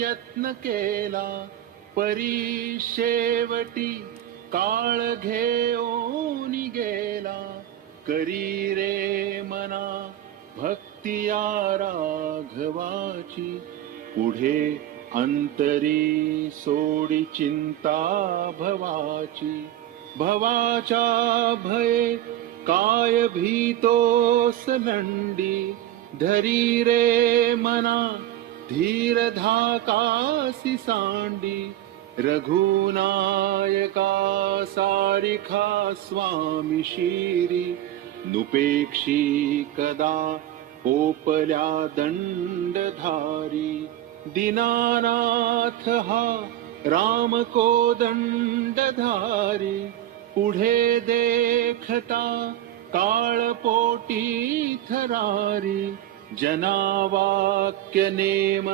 यत्न केला, परी शेवटी काळ घेऊन गेला. करी रे मना भक्तिया राघवाची, पुढे अंतरी सोडी चिंता भवाची. भवाच्या भये काय भीतोस लंडी, धरी रे मना धीर धाकासी सांडी. रघुनायका सारिखा स्वामी शिरी, नुपेक्षी कदा पोपल्या दंडधारी. दीनानाथ हा राम को दंडधारी, पुढे देखता काळपोटी थरारी. जनावाक्य नेम